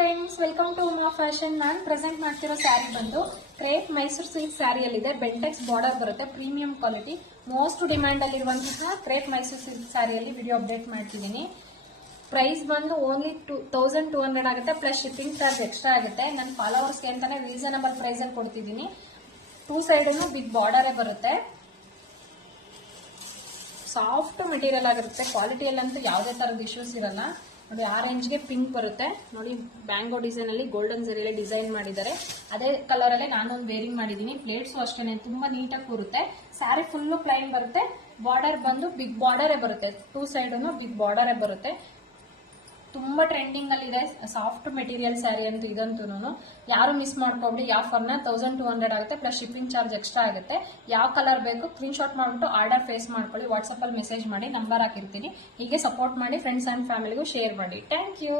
Friends, welcome to Uma fashion. ನಾನು present ಮಾಡ್ತಿರೋ saree ಬಂದು ಕ್ರೇಪ್ ಮೈಸೂರು ಸಿಲ್ಕ್ ಸ್ಯಾರಿಯಲ್ಲಿದೆ. ಬೆಂಟೆಕ್ಸ್ ಬಾರ್ಡರ್ ಬರುತ್ತೆ, ಪ್ರೀಮಿಯಂ ಕ್ವಾಲಿಟಿ. ಮೋಸ್ಟ್ ಡಿಮ್ಯಾಂಡ್ ಅಲ್ಲಿರುವಂತಹ ಕ್ರೇಪ್ ಮೈಸೂರು ಸಿಲ್ಕ್ ಸ್ಯಾರಿಯಲ್ಲಿ ವಿಡಿಯೋ ಅಪ್ಡೇಟ್ ಮಾಡ್ತಿದ್ದೀನಿ. ಪ್ರೈಸ್ ಬಂದು ಓನ್ಲಿ 2200 ಆಗುತ್ತೆ, ಪ್ಲಸ್ ಶಿಪ್ಪಿಂಗ್ ಚಾರ್ಜ್ ಎಕ್ಸ್ಟ್ರಾ ಆಗುತ್ತೆ. ನನ್ನ ಫಾಲೋವರ್ಸ್ಗೆ ಅಂತಾನೆ ರೀಸನಬಲ್ ಪ್ರೈಸ್ ಅಲ್ಲಿ ಕೊಡ್ತಿದ್ದೀನಿ. 2 ಸೈಡ್ ಬಿಗ್ ಬಾರ್ಡರೇ ಬರುತ್ತೆ. ಸಾಫ್ಟ್ ಮೆಟೀರಿಯಲ್ ಆಗಿರುತ್ತೆ. ಕ್ವಾಲಿಟಿಯಲ್ಲಂತೂ ಯಾವುದೇ ತರದ ಇಶ್ಯೂಸ್ ಇರಲ್ಲ. ನೋಡಿ, ಆ ರೇಂಜ್ಗೆ ಪಿಂಕ್ ಬರುತ್ತೆ. ನೋಡಿ, ಬ್ಯಾಂಗೋ ಡಿಸೈನ್ ಅಲ್ಲಿ ಗೋಲ್ಡನ್ ಜರಿಯಲ್ಲಿ ಡಿಸೈನ್ ಮಾಡಿದ್ದಾರೆ. ಅದೇ ಕಲರ್ ಅಲ್ಲೇ ನಾನು ಒಂದು ವೇರಿಂಗ್ ಮಾಡಿದ್ದೀನಿ. ಪ್ಲೇಟ್ಸ್ ಅಷ್ಟೇನೆ ತುಂಬಾ ನೀಟಾಗಿ ಕೂರುತ್ತೆ. ಸ್ಯಾರಿ ಫುಲ್ಲು ಪ್ಲೈನ್ ಬರುತ್ತೆ. ಬಾರ್ಡರ್ ಬಂದು ಬಿಗ್ ಬಾರ್ಡರೇ ಬರುತ್ತೆ. 2 ಸೈಡ್ ಬಿಗ್ ಬಾರ್ಡರೇ ಬರುತ್ತೆ. ತುಂಬಾ ಟ್ರೆಂಡಿಂಗ್ ಅಲ್ಲಿ ಇದೆ ಸಾಫ್ಟ್ ಮೆಟೀರಿಯಲ್ ಸ್ಯಾರಿ ಅಂತೂ ಇದಂತೂ. ಯಾರು ಮಿಸ್ ಮಾಡ್ಕೊಬಿಡಿ. ಈ ಆಫರ್ನ 1200 ಆಗುತ್ತೆ, ಪ್ಲಸ್ ಶಿಪ್ಪಿಂಗ್ ಚಾರ್ಜ್ ಎಕ್ಸ್ಟ್ರಾ ಆಗುತ್ತೆ. ಯಾವ ಕಲರ್ ಬೇಕು ಸ್ಕ್ರೀನ್ ಶಾಟ್ ಮಾಡ್ಬಿಟ್ಟು ಆರ್ಡರ್ ಫೇಸ್ ಮಾಡ್ಕೊಳ್ಳಿ. ವಾಟ್ಸಪ್ ಅಲ್ಲಿ ಮೆಸೇಜ್ ಮಾಡಿ, ನಂಬರ್ ಹಾಕಿರ್ತೀನಿ. ಹೀಗೆ ಸಪೋರ್ಟ್ ಮಾಡಿ, ಫ್ರೆಂಡ್ಸ್ ಅಂಡ್ ಫ್ಯಾಮಿಲಿಗೂ ಶೇರ್ ಮಾಡಿ. Thank you.